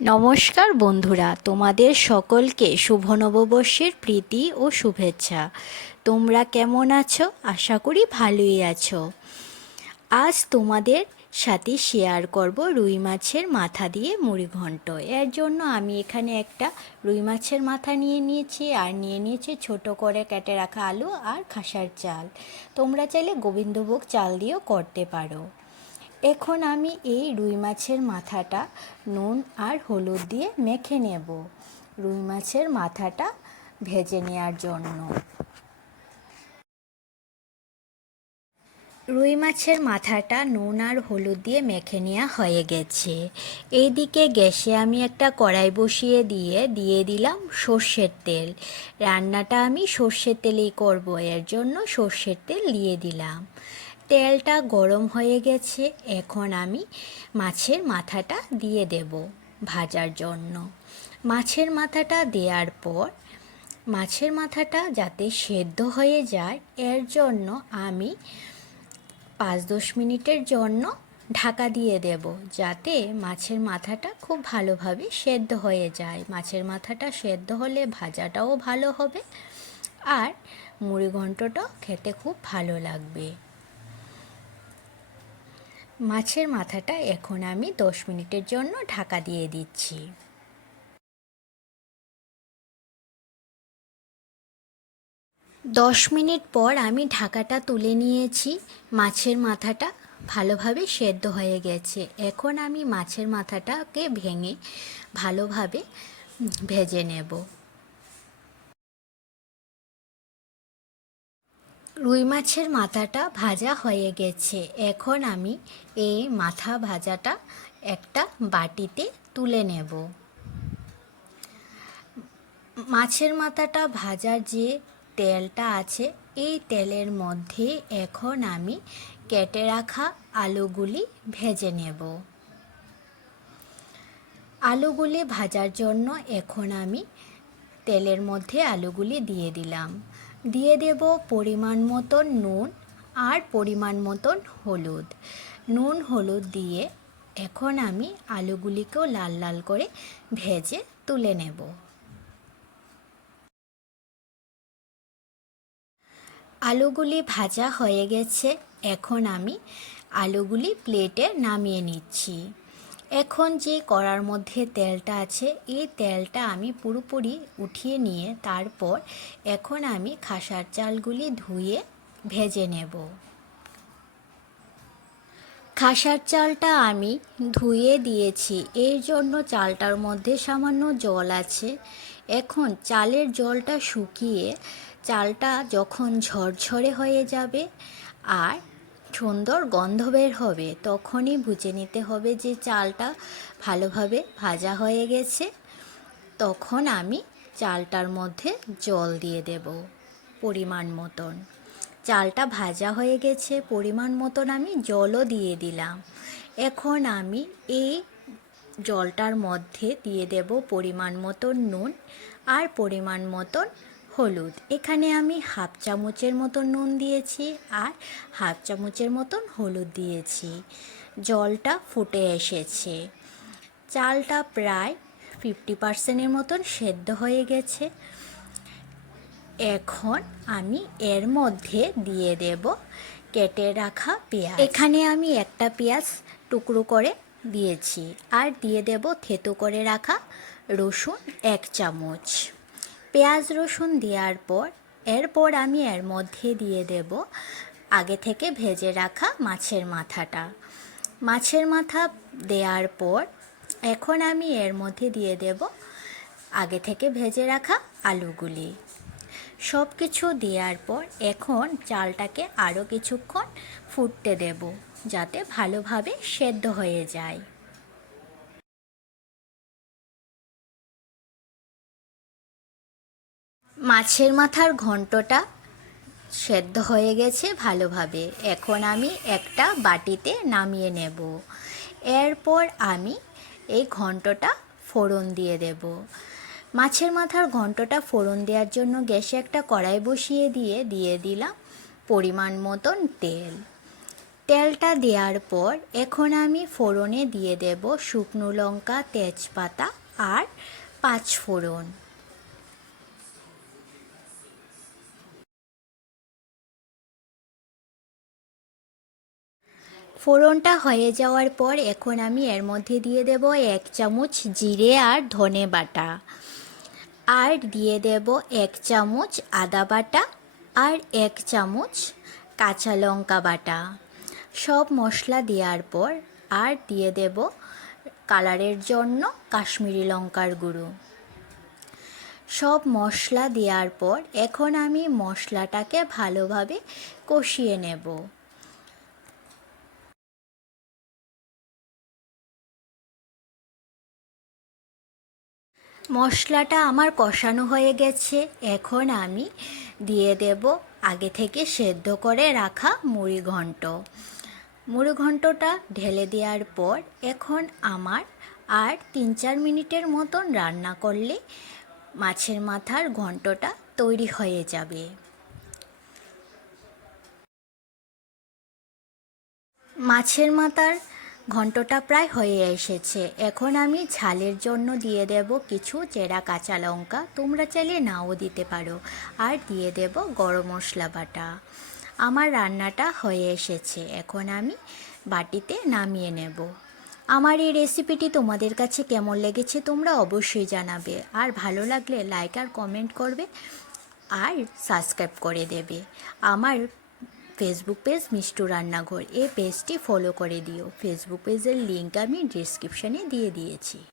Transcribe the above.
নমস্কার বন্ধুরা, তোমাদের সকলকে শুভ নববর্ষের প্রীতি ও শুভেচ্ছা। তোমরা কেমন আছো? আশা করি ভালোই আছো। আজ তোমাদের সাথে শেয়ার করব রুই মাছের মাথা দিয়ে মুড়ি ঘন্ট। এর জন্য আমি এখানে একটা রুই মাছের মাথা নিয়ে নিয়েছি, আর নিয়ে নিয়েছি ছোট করে কেটে রাখা আলু আর খাসার চাল। তোমরা চাইলে গোবিন্দভোগ চাল দিয়েও করতে পারো। এখন আমি এই রুই মাছের মাথাটা নুন আর হলুদ দিয়ে মেখে নেব। রুই মাছের মাথাটা ভেজে নেওয়ার জন্য। রুই মাছের মাথাটা নুন আর হলুদ দিয়ে মেখে নেওয়া হয়ে গেছে। এইদিকে গ্যাসে আমি একটা কড়াই বসিয়ে দিয়ে দিয়ে দিলাম সর্ষের তেল। রান্নাটা আমি সর্ষের তেলেই করব, এর জন্য সর্ষের তেল দিয়ে দিলাম। তেলটা গরম হয়ে গেছে, এখন আমি মাছের মাথাটা দিয়ে দেব ভাজার জন্য। মাছের মাথাটা দেওয়ার পর, মাছের মাথাটা যাতে সেদ্ধ হয়ে যায়, এর জন্য আমি পাঁচ দশ মিনিটের জন্য ঢাকা দিয়ে দেব, যাতে মাছের মাথাটা খুব ভালোভাবে সেদ্ধ হয়ে যায়। মাছের মাথাটা সেদ্ধ হলে ভাজাটাও ভালো হবে, আর মুড়ি ঘন্টটাও খেতে খুব ভালো লাগবে। মাছের মাথাটা এখন আমি দশ মিনিটের জন্য ঢাকা দিয়ে দিচ্ছি। দশ মিনিট পর আমি ঢাকাটা তুলে নিয়েছি। মাছের মাথাটা ভালোভাবে সেদ্ধ হয়ে গেছে। এখন আমি মাছের মাথাটাকে ভেঙে ভালোভাবে ভেজে নেব। রুই মাছের মাথাটা ভাজা হয়ে গেছে। এখন আমি এই মাথা ভাজাটা একটা বাটিতে তুলে নেব। মাছের মাথাটা ভাজার যে তেলটা আছে, এই তেলের মধ্যে এখন আমি কেটে রাখা আলুগুলি ভেজে নেব। আলুগুলি ভাজার জন্য এখন আমি তেলের মধ্যে আলুগুলি দিয়ে দিলাম। দিয়ে দেব পরিমাণ মতন নুন আর পরিমাণ মতন হলুদ। নুন হলুদ দিয়ে এখন আমি আলুগুলিকেও লাল লাল করে ভেজে তুলে নেব। আলুগুলি ভাজা হয়ে গেছে, এখন আমি আলুগুলি প্লেটে নামিয়ে নিচ্ছি। এখন যে কড়ার মধ্যে তেলটা আছে, এই তেলটা আমি পুরোপুরি উঠিয়ে নিয়ে তারপর এখন আমি খাসার চালগুলি ধুয়ে ভেজে নেব। খাসার চালটা আমি ধুয়ে দিয়েছি, এর জন্য চালটার মধ্যে সামান্য জল আছে। এখন চালের জলটা শুকিয়ে চালটা যখন ঝরঝরে হয়ে যাবে, আর সুন্দর গন্ধ বের হবে, তখনই বুঝে নিতে হবে যে চালটা ভালোভাবে ভাজা হয়ে গেছে। তখন আমি চালটার মধ্যে জল দিয়ে দেব পরিমাণ মতন। চালটা ভাজা হয়ে গেছে, পরিমাণ মতন আমি জলও দিয়ে দিলাম। এখন আমি এই জলটার মধ্যে দিয়ে দেব পরিমাণ মতন নুন আর পরিমাণ মতন হলুদ। এখানে আমি হাফ চামচের মতন নুন দিয়েছি আর হাফ চামচের মতন হলুদ দিয়েছি। জলটা ফুটে এসেছে। চালটা প্রায় ফিফটি পার্সেন্টের মতন সেদ্ধ হয়ে গেছে। এখন আমি এর মধ্যে দিয়ে দেব কেটে রাখা পেঁয়াজ। এখানে আমি একটা পেঁয়াজ টুকরো করে দিয়েছি আর দিয়ে দেব থেতো করে রাখা রসুন এক চামচ। পেঁয়াজ রসুন দেওয়ার পর, এরপর আমি এর মধ্যে দিয়ে দেব আগে থেকে ভেজে রাখা মাছের মাথাটা। মাছের মাথা দেওয়ার পর, এখন আমি এর মধ্যে দিয়ে দেব আগে থেকে ভেজে রাখা আলুগুলি। সব কিছু দেওয়ার পর, এখন চালটাকে আরও কিছুক্ষণ ফুটতে দেব যাতে ভালোভাবে সেদ্ধ হয়ে যায়। মাছের মাথার ঘন্টটা সেদ্ধ হয়ে গেছে ভালোভাবে। এখন আমি একটা বাটিতে নামিয়ে নেব। এরপর আমি এই ঘন্টটা ফোড়ন দিয়ে দেব। মাছের মাথার ঘন্টটা ফোড়ন দেওয়ার জন্য গ্যাসে একটা কড়াই বসিয়ে দিয়ে দিয়ে দিলাম পরিমাণ মতন তেল। তেলটা দেওয়ার পর এখন আমি ফোড়নে দিয়ে দেব শুকনো লঙ্কা, তেজপাতা আর পাঁচ ফোড়ন ফোড়নটা হয়ে যাওয়ার পর এখন আমি এর মধ্যে দিয়ে দেব এক চামচ জিরে আর ধনে বাটা। আর দিয়ে দেব এক চামচ আদা বাটা আর এক চামচ কাঁচা লঙ্কা বাটা। সব মশলা দেওয়ার পর আর দিয়ে দেব কালারের জন্য কাশ্মীরি লঙ্কার গুঁড়ো। সব মশলা দেওয়ার পর এখন আমি মশলাটাকে ভালোভাবে কষিয়ে নেব। মশলাটা আমার কষানো হয়ে গেছে। এখন আমি দিয়ে দেব আগে থেকে সেদ্ধ করে রাখা মুড়ি ঘন্ট। মুড়ি ঘন্টটা ঢেলে দেওয়ার পর এখন আমার আর তিন চার মিনিটের মতন রান্না করলে মাছের মাথার ঘন্টটা তৈরি হয়ে যাবে। মাছের মাথার ঘন্টটা প্রায় হয়ে এসেছে। এখন আমি ঝালের জন্য দিয়ে দেব কিছু চেরা কাঁচা লঙ্কা। তোমরা চাইলে নাও দিতে পারো। আর দিয়ে দেব গরম মশলা বাটা। আমার রান্নাটা হয়ে এসেছে। এখন আমি বাটিতে নামিয়ে নেব। আমার এই রেসিপিটি তোমাদের কাছে কেমন লেগেছে তোমরা অবশ্যই জানাবে। আর ভালো লাগলে লাইক আর কমেন্ট করবে। আর সাবস্ক্রাইব করে দেবে। আমার ফেসবুক পেজ মিষ্টু রান্নাঘর এই পেজটি ফলো করে দিও। ফেসবুক পেজের লিঙ্ক আমি ডিসক্রিপশানে দিয়ে দিয়েছি।